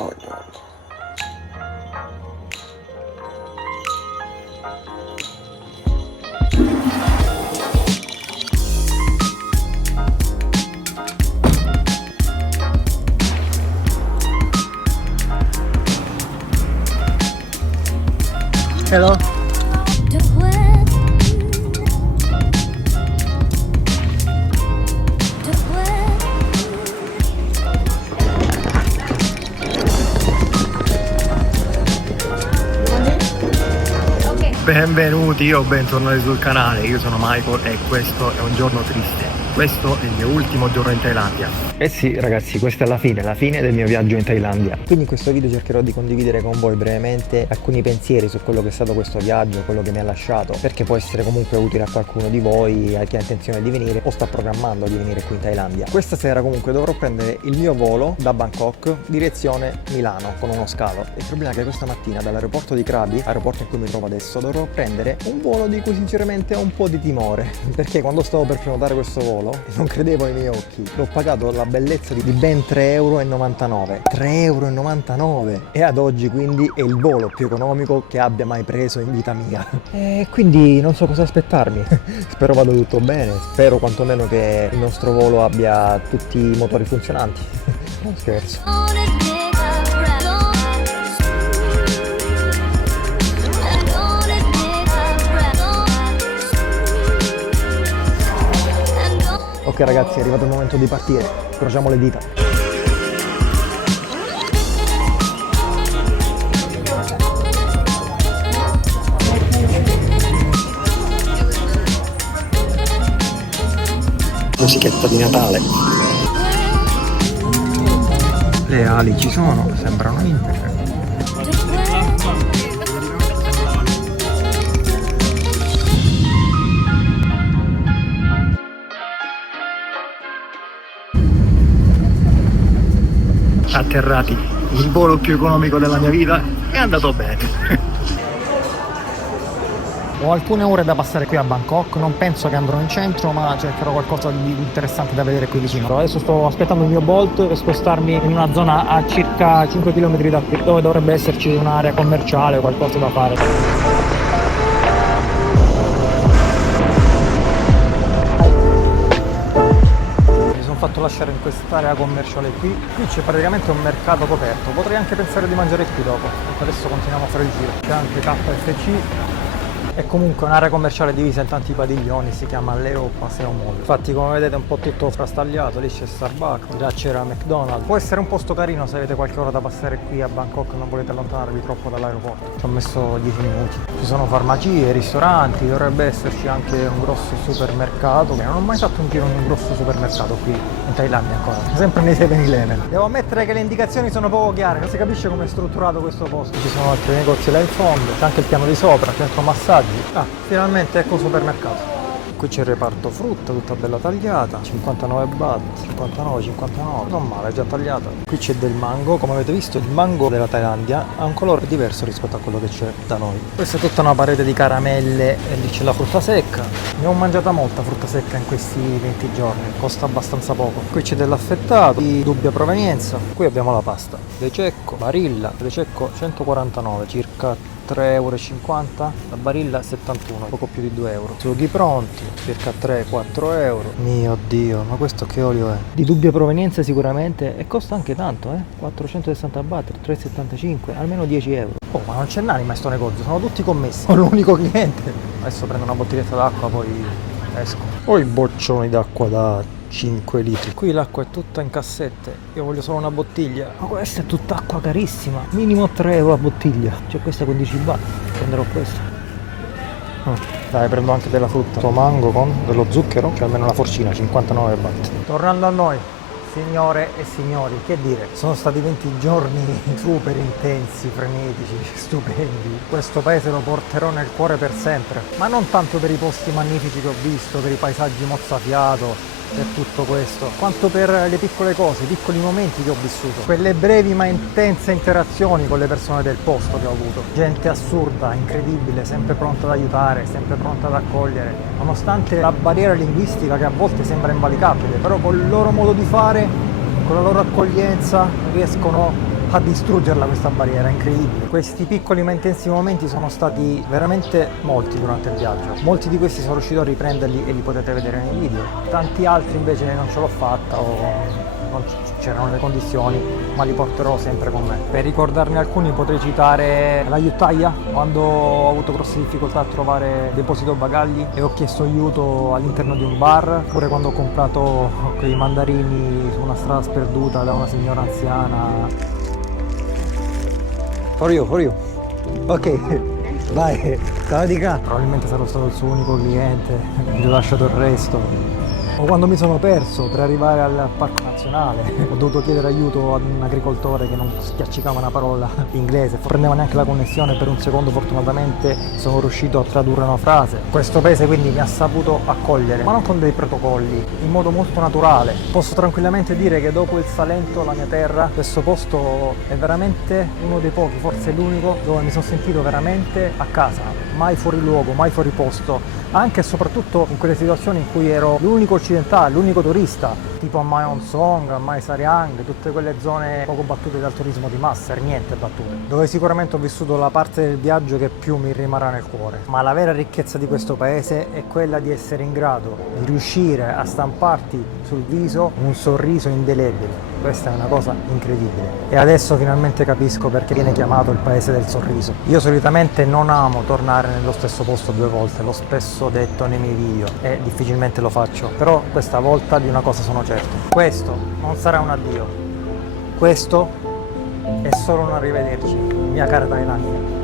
Oh no. Hello. Benvenuti o bentornati sul canale, io sono Michael e questo è un giorno triste. Questo è il mio ultimo giorno in Thailandia. Eh sì ragazzi, questa è la fine del mio viaggio in Thailandia. Quindi in questo video cercherò di condividere con voi brevemente alcuni pensieri su quello che è stato questo viaggio, quello che mi ha lasciato, perché può essere comunque utile a qualcuno di voi che ha intenzione di venire o sta programmando di venire qui in Thailandia. Questa sera comunque dovrò prendere il mio volo da Bangkok direzione Milano con uno scalo. Il problema è che questa mattina dall'aeroporto di Krabi, aeroporto in cui mi trovo adesso, dovrò prendere un volo di cui sinceramente ho un po' di timore, perché quando stavo per prenotare questo volo non credevo ai miei occhi. L'ho pagato la bellezza di ben 3,99 €. 3,99 € e ad oggi quindi è il volo più economico che abbia mai preso in vita mia. E quindi non so cosa aspettarmi. Spero vada tutto bene, spero quantomeno che il nostro volo abbia tutti i motori funzionanti. Non scherzo. Ok ragazzi, è arrivato il momento di partire, incrociamo le dita. Musichetta di Natale. Le ali ci sono, sembrano integre. Atterrati, il volo più economico della mia vita è andato bene. Ho alcune ore da passare qui a Bangkok, non penso che andrò in centro, ma cercherò qualcosa di interessante da vedere qui vicino. Adesso sto aspettando il mio Bolt per spostarmi in una zona a circa 5 km da qui, dove dovrebbe esserci un'area commerciale o qualcosa da fare. Fatto lasciare in quest'area commerciale qui c'è praticamente un mercato coperto, potrei anche pensare di mangiare qui dopo. Adesso continuiamo a fare il giro. C'è anche KFC. È comunque un'area commerciale divisa in tanti padiglioni, si chiama Leo Paseo Mall. Infatti come vedete è un po' tutto frastagliato, lì c'è Starbucks, là c'era McDonald's. Può essere un posto carino se avete qualche ora da passare qui a Bangkok, non volete allontanarvi troppo dall'aeroporto. Ci ho messo 10 minuti. Ci sono farmacie, ristoranti, dovrebbe esserci anche un grosso supermercato. Non ho mai fatto un giro in un grosso supermercato qui in Thailandia ancora, sempre nei 7-Eleven. Devo ammettere che le indicazioni sono poco chiare, non si capisce come è strutturato questo posto. Ci sono altri negozi là in fondo, c'è anche il piano di sopra, centro massaggi. Ah, finalmente ecco il supermercato. Qui c'è il reparto frutta, tutta bella tagliata, 59 baht, 59, 59, non male, già tagliata. Qui c'è del mango, come avete visto il mango della Thailandia ha un colore diverso rispetto a quello che c'è da noi. Questa è tutta una parete di caramelle e lì c'è la frutta secca. Ne ho mangiata molta frutta secca in questi 20 giorni, costa abbastanza poco. Qui c'è dell'affettato di dubbia provenienza, qui abbiamo la pasta, De Cecco, Barilla, De Cecco 149, circa 3,50 €, la Barilla 71, poco più di 2 €. Sughi pronti, circa 3-4 €. Mio Dio, ma questo che olio è? Di dubbia provenienza sicuramente e costa anche tanto, 460 baht, 3,75, almeno 10 €. Oh, ma non c'è n'anima in sto negozio, sono tutti commessi, sono l'unico cliente. Adesso prendo una bottiglietta d'acqua, poi esco. Ho i boccioni d'acqua da 5 litri. Qui l'acqua è tutta in cassette, io voglio solo una bottiglia. Ma questa è tutta acqua carissima, minimo 3 € a bottiglia. Cioè questa 15 baht, prenderò questa. Dai, prendo anche della frutta. Sto mango con dello zucchero, c'è almeno una forcina, 59 baht. Tornando a noi, signore e signori, che dire, sono stati 20 giorni super intensi, frenetici, stupendi. Questo paese lo porterò nel cuore per sempre, ma non tanto per i posti magnifici che ho visto, per i paesaggi mozzafiato, per tutto questo, quanto per le piccole cose, i piccoli momenti che ho vissuto, quelle brevi ma intense interazioni con le persone del posto che ho avuto. Gente assurda, incredibile, sempre pronta ad aiutare, sempre pronta ad accogliere, nonostante la barriera linguistica che a volte sembra invalicabile, però con il loro modo di fare, con la loro accoglienza riescono a distruggerla questa barriera, incredibile. Questi piccoli ma intensi momenti sono stati veramente molti durante il viaggio. Molti di questi sono riuscito a riprenderli e li potete vedere nei video. Tanti altri invece non ce l'ho fatta o non c'erano le condizioni, ma li porterò sempre con me. Per ricordarne alcuni potrei citare la Yuttaya, quando ho avuto grosse difficoltà a trovare deposito bagagli e ho chiesto aiuto all'interno di un bar, oppure quando ho comprato quei mandarini su una strada sperduta da una signora anziana. For you. Ok, vai, Sawadika. Probabilmente sarò stato il suo unico cliente, gli ho lasciato il resto. O quando mi sono perso per arrivare al parco nazionale, ho dovuto chiedere aiuto ad un agricoltore che non spiaccicava una parola inglese, non prendeva neanche la connessione, per un secondo fortunatamente sono riuscito a tradurre una frase. Questo paese quindi mi ha saputo accogliere, ma non con dei protocolli, in modo molto naturale. Posso tranquillamente dire che dopo il Salento, la mia terra, questo posto è veramente uno dei pochi, forse l'unico, dove mi sono sentito veramente a casa, mai fuori luogo, mai fuori posto. Anche e soprattutto in quelle situazioni in cui ero l'unico occidentale, l'unico turista, tipo a Mae Hong Son, a Mae Sariang, tutte quelle zone poco battute dal turismo di massa, per niente battute, dove sicuramente ho vissuto la parte del viaggio che più mi rimarrà nel cuore. Ma la vera ricchezza di questo paese è quella di essere in grado di riuscire a stamparti sul viso un sorriso indelebile. Questa è una cosa incredibile. E adesso finalmente capisco perché viene chiamato il paese del sorriso. Io solitamente non amo tornare nello stesso posto due volte, l'ho spesso detto nei miei video e difficilmente lo faccio, però questa volta di una cosa sono certo: questo non sarà un addio, questo è solo un arrivederci, mia cara Thailandia.